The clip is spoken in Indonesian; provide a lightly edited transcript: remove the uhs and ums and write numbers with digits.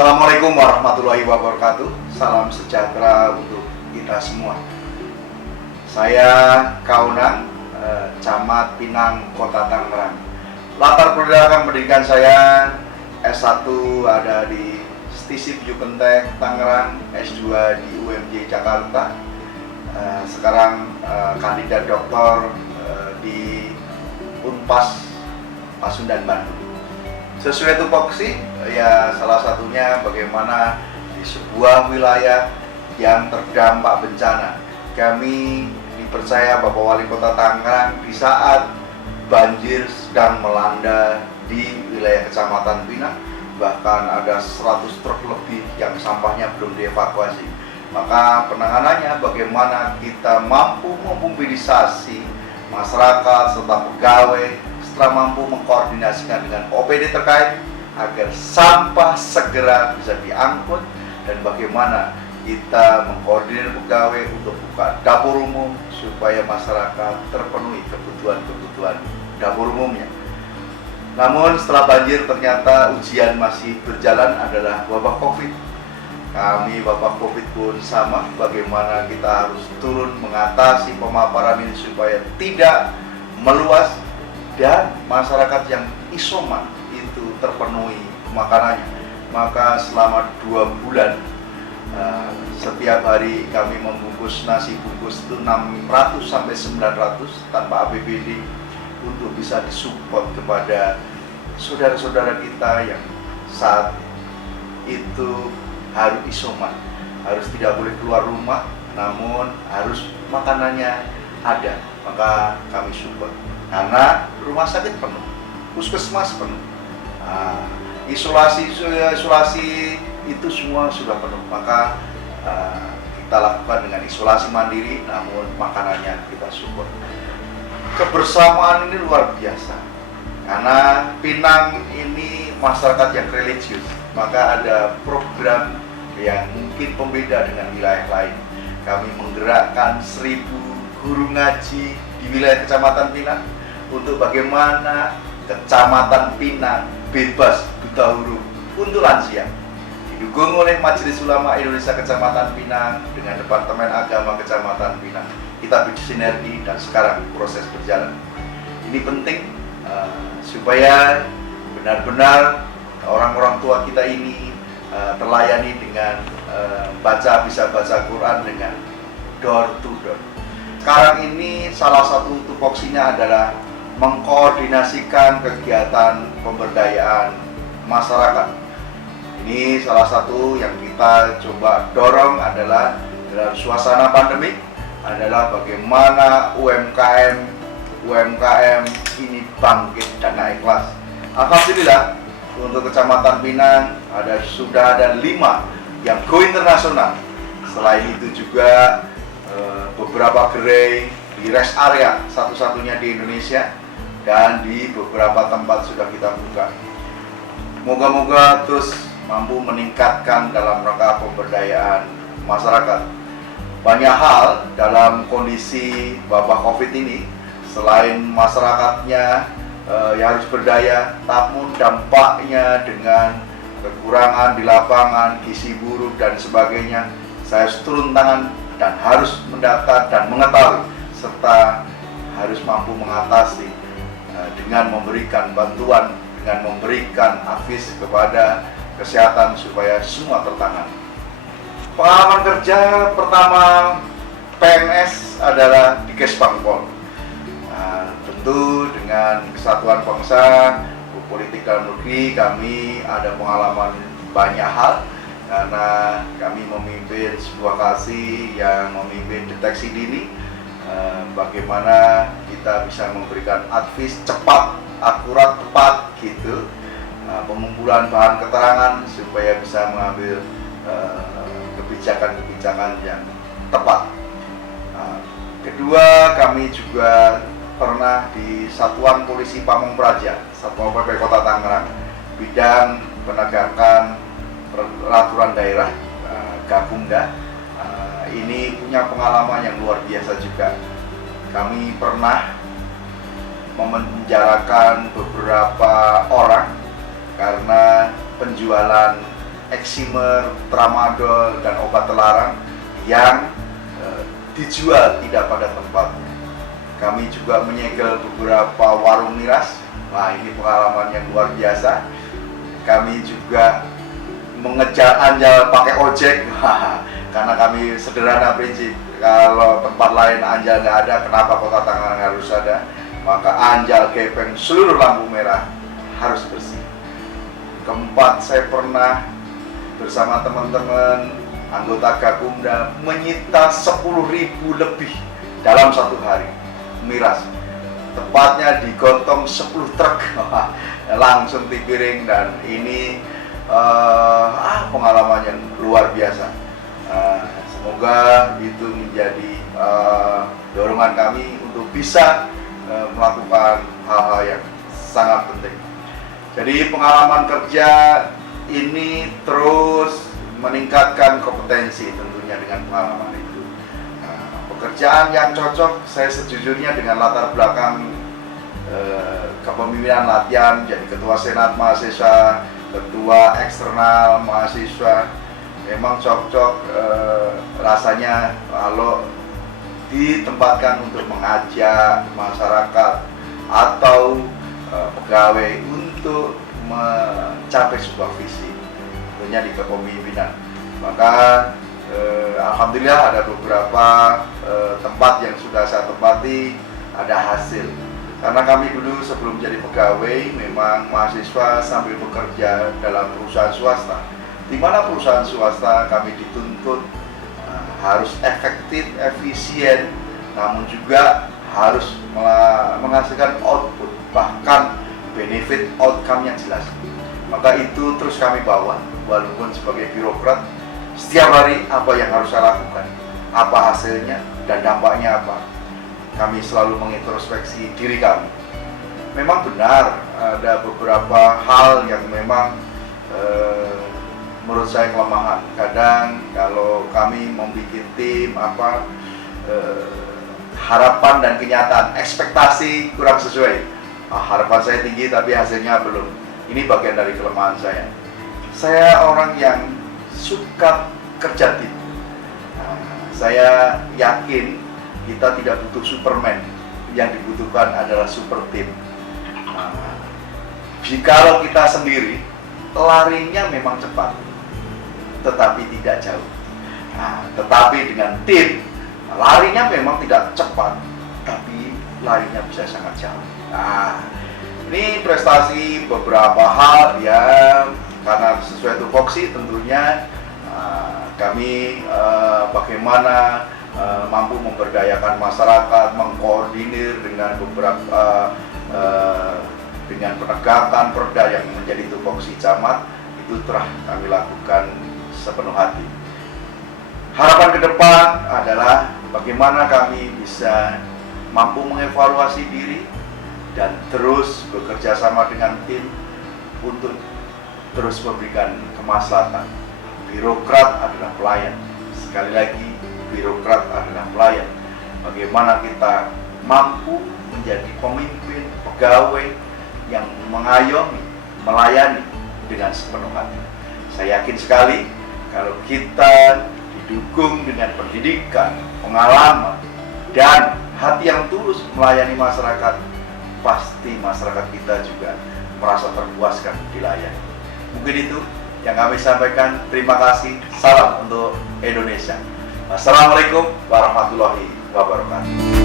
Assalamualaikum warahmatullahi wabarakatuh. Salam sejahtera untuk kita semua. Saya Kaunang, Camat Pinang, Kota Tangerang. Latar belakang pendidikan saya S1 ada di STISIP Jukentek Tangerang, S2 di UMJ Jakarta. Sekarang kandidat doktor di Unpas Pasundan Bandung. Sesuai tupoksi, ya salah satunya bagaimana di sebuah wilayah yang terdampak bencana. Kami dipercaya Bapak Wali Kota Tangerang di saat banjir sedang melanda di wilayah Kecamatan Pinang, bahkan ada 100 truk lebih yang sampahnya belum dievakuasi. Maka penanganannya bagaimana kita mampu memobilisasi masyarakat serta pegawai setelah mampu mengkoordinasikan dengan OPD terkait agar sampah segera bisa diangkut, dan bagaimana kita mengkoordinir pegawai untuk buka dapur umum supaya masyarakat terpenuhi kebutuhan dapur umumnya. Namun setelah banjir ternyata ujian masih berjalan adalah wabah COVID. Kami wabah COVID pun sama, bagaimana kita harus turun mengatasi pemaparan ini supaya tidak meluas dan masyarakat yang isoman itu terpenuhi makanannya. Maka selama 2 bulan setiap hari kami membungkus nasi bungkus itu 600 sampai 900 tanpa APBD untuk bisa disupport kepada saudara-saudara kita yang saat itu harus isoman, harus tidak boleh keluar rumah, namun harus makanannya ada. Maka kami support karena rumah sakit penuh, puskesmas penuh, isolasi itu semua sudah penuh. Maka kita lakukan dengan isolasi mandiri, namun makanannya kita support. Kebersamaan ini luar biasa karena Pinang ini masyarakat yang religius, maka ada program yang mungkin pembeda dengan wilayah lain. Kami menggerakkan 1000 guru ngaji di wilayah Kecamatan Pinang untuk bagaimana Kecamatan Pinang bebas buta huruf untuk lansia. Didukung oleh Majelis Ulama Indonesia Kecamatan Pinang dengan Departemen Agama Kecamatan Pinang. Kita bersinergi dan sekarang proses berjalan. Ini penting supaya benar-benar orang-orang tua kita ini terlayani dengan bisa baca Quran dengan door to door. Sekarang ini salah satu tupoksinya adalah mengkoordinasikan kegiatan pemberdayaan masyarakat. Ini salah satu yang kita coba dorong adalah dalam suasana pandemi adalah bagaimana UMKM ini bangkit dan naik kelas. Alhamdulillah untuk Kecamatan Pinang sudah ada 5 yang go internasional. Selain itu juga beberapa gerai di rest area satu-satunya di Indonesia, dan di beberapa tempat sudah kita buka. Moga-moga terus mampu meningkatkan dalam rangka pemberdayaan masyarakat. Banyak hal dalam kondisi wabah COVID ini, selain masyarakatnya yang harus berdaya, namun dampaknya dengan kekurangan di lapangan, gizi buruk dan sebagainya, saya harus turun tangan dan harus mendata dan mengetahui serta harus mampu mengatasi dengan memberikan bantuan, dengan memberikan advies kepada kesehatan supaya semua tertangani. Pengalaman kerja pertama PNS adalah di Kesbangpol. Tentu dengan Kesatuan Bangsa Politik Dalam Negeri kami ada pengalaman banyak hal, karena kami memimpin sebuah kasih yang memimpin deteksi dini, bagaimana kita bisa memberikan advies cepat, akurat, tepat gitu, pengumpulan bahan keterangan supaya bisa mengambil kebijakan-kebijakan yang tepat. Kedua, kami juga pernah di Satuan Polisi Pamong Praja, Satpol PP Kota Tangerang, bidang penegakan peraturan daerah, Gabungda. Ini punya pengalaman yang luar biasa juga. Kami pernah memenjarakan beberapa orang karena penjualan eksimer, tramadol, dan obat terlarang yang dijual tidak pada tempatnya. Kami juga menyegel beberapa warung miras. Nah, ini pengalaman yang luar biasa. Kami juga mengejar anjal pakai ojek, karena kami sederhana prinsip. Kalau tempat lain anjal nggak ada, kenapa Kota Tangerang harus ada? Maka anjal, gepeng, seluruh lampu merah harus bersih. Keempat, saya pernah bersama teman-teman anggota Gakumda menyita 10.000 lebih dalam satu hari miras, tepatnya digotong 10 truk langsung dipiring, dan ini pengalaman yang luar biasa. Semoga itu menjadi dorongan kami untuk bisa melakukan hal-hal yang sangat penting. Jadi pengalaman kerja ini terus meningkatkan kompetensi tentunya dengan pengalaman itu. Pekerjaan yang cocok, saya sejujurnya dengan latar belakang kepemimpinan latihan, jadi ketua senat mahasiswa, ketua eksternal mahasiswa, memang cocok rasanya kalau ditempatkan untuk mengajak masyarakat atau pegawai untuk mencapai sebuah visi, tentunya di kepemimpinan. Maka alhamdulillah ada beberapa tempat yang sudah saya tempati ada hasil. Karena kami dulu sebelum jadi pegawai memang mahasiswa sambil bekerja dalam perusahaan swasta, di mana perusahaan swasta kami dituntut harus efektif, efisien, namun juga harus menghasilkan output, bahkan benefit outcome yang jelas. Maka itu terus kami bawa, walaupun sebagai birokrat, setiap hari apa yang harus saya lakukan, apa hasilnya, dan dampaknya apa. Kami selalu mengintrospeksi diri kami. Memang benar ada beberapa hal yang memang menurut saya kelemahan. Kadang kalau kami membuat tim harapan dan kenyataan, ekspektasi kurang sesuai. Harapan saya tinggi tapi hasilnya belum. Ini bagian dari kelemahan saya. Saya orang yang suka kerja tim. Saya yakin kita tidak butuh Superman, yang dibutuhkan adalah super tim. Jikalau kita sendiri, larinya memang cepat, tetapi tidak jauh. Tetapi dengan tim, larinya memang tidak cepat, tapi larinya bisa sangat jauh. Ini prestasi beberapa hal yang karena sesuai tupoksi tentunya kami bagaimana mampu memberdayakan masyarakat, mengkoordinir dengan beberapa dengan penegakan perda yang menjadi tupoksi camat, itu telah kami lakukan sepenuh hati. Harapan ke depan adalah bagaimana kami bisa mampu mengevaluasi diri dan terus bekerja sama dengan tim untuk terus memberikan kemaslahatan. Birokrat adalah pelayan. Sekali lagi, birokrat adalah pelayan. Bagaimana kita mampu menjadi pemimpin, pegawai yang mengayomi, melayani dengan sepenuh hati. Saya yakin sekali kalau kita didukung dengan pendidikan, pengalaman, dan hati yang tulus melayani masyarakat, pasti masyarakat kita juga merasa terpuaskan dilayani. Mungkin itu yang kami sampaikan. Terima kasih. Salam untuk Indonesia. Wassalamualaikum warahmatullahi wabarakatuh.